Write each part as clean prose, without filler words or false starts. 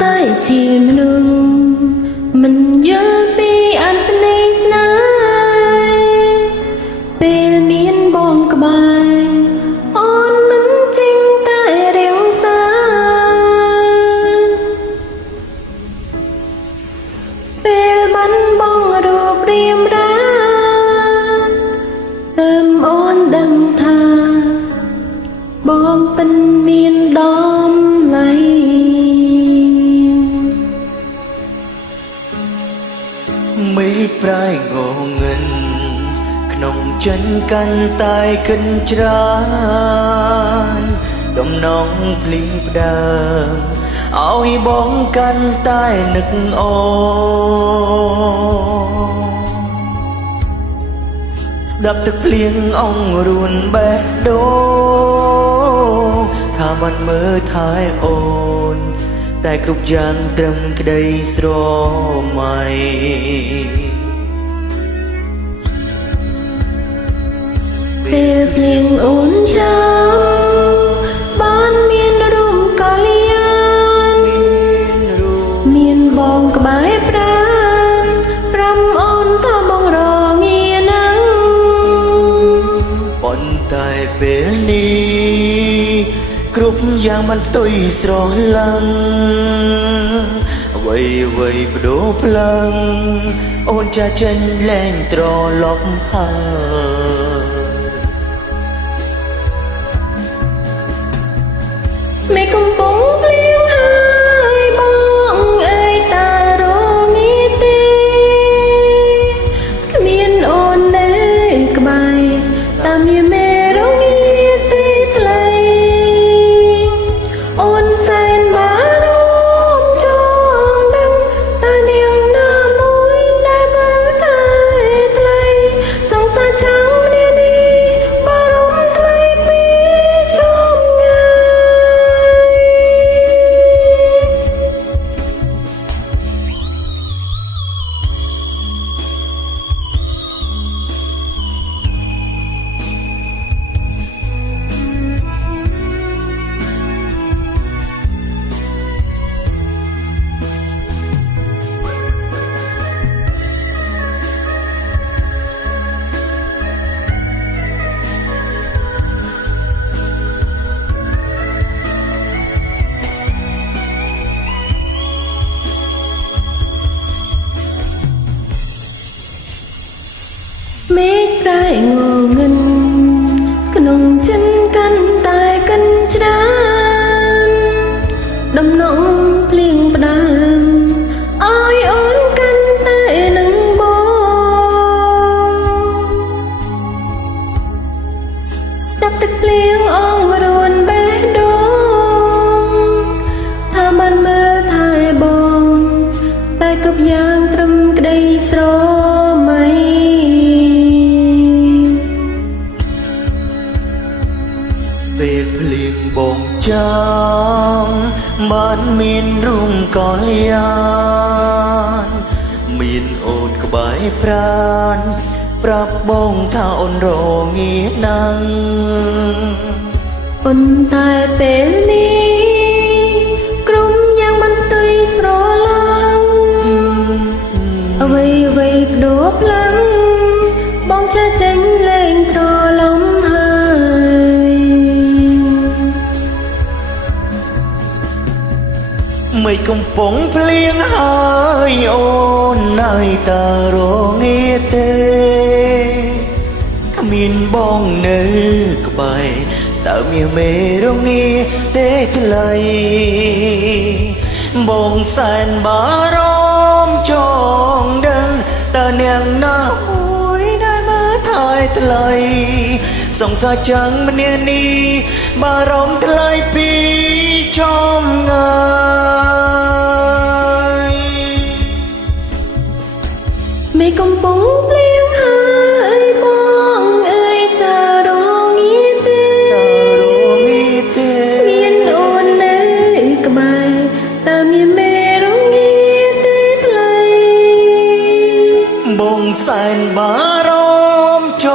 តែជាមនុស្សមិនយល់ពីអត្ថន័យស្នេហ៍ពេលមានបងក្បែរអូនមិនចេញតែរៀងសាពេលបានបងរូបរាងរាើមអូនដឹងថាបងមិនមានដំឡៃមេឃប្រែងងឹងក្នុងចិនកាន់តែកិនច្រើនដំណងភ្លីងផ្ដើមឲ្យបងកាន់តែនឹកអូស្ដាប់ទឹកភ្លៀងអងរួនបេះដូងថាមិនមើលថែអូនតែគ្រប់យ៉ាងត្រឹមក្តីស្រមៃពេលភ្លៀងអូនចាំបានមានរូបកល្យានមានបងក្បែរប្រាំអូនថាបងរងាណាំងប៉ុន្តែពេលនេះគ្រប់យ៉ាងมันទុយស្រលាំងអ្វីបដូរផ្លាំងអូនចាចេញលែងត្រឡប់ហើយមេកំពុងភ្លៀងហើយបងអើយតារងាទេគ្មានអូននៅក្បែរតាមយាមេរងាទេថ្លៃអូនសែនបារម្ភចង់ដឹងតើនាងណាមួយដែលមើលថែថ្លៃសង្សារចាំម្នាក់នេះបារម្ភថ្លៃពីចំងាយមេឃប្រែងងឹងក្នុងចិនកាន់តែកិនច្រើនដំណងភ្លៀងផ្ដើមឲ្យអូនកាន់តែនឹងបងស្ដាប់ទឹកភ្លៀងអងរួនបេះដូងថាបានមើលថែបងតែគ្រប់យ៉ាងត្រឹមក្តីស្រមៃពេលភ្លៀងបងចាំបានមានរូងកល្យានមានអូនក្បែរប្រានប្រាប់បងថាអូនរងាណាំងប៉ុន្តែពេលនេះក្រុមយ៉ាងមិនទុយស្រឡាំងអ្វីបដូរផ្លាំងបងចាចេញលែងត្រឡំហើយមេឃកំពុងភ្លៀងហើយអូននៅតែរងាទេគ្មានបងនៅក្បែរតើមានមេរងាទេថ្លៃបងសែនបារម្ភចង់ដឹងតើនាងណាមួយដែលមើលថែថ្លៃសង្សារចាំងម្នាក់នេះបារម្ភថ្លៃពីចំងាយមេឃកំពុងភ្លៀងហើយបងអើយតារងាទេមានអូននៅក្បែរតើមានមេរងាទេថ្លៃបងសែនបារម្ភច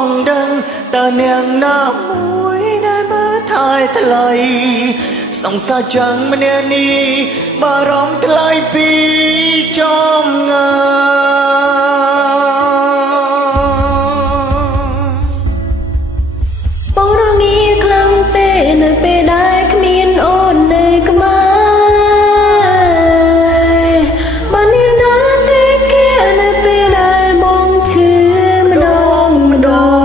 ង់ដឹងតើនាងណាមួយដែលមើលថែថ្លៃ សង្សារចាំងម្នាក់នេះ បារម្ភថ្លៃពីចំងើបងរងាខ្លាំងទេនៅពេលដែលគ្មានអូននៅក្បែរបាននាងណាទេគេនៅពេលដែលបងឈឺម្ដងម្ដង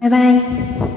拜拜。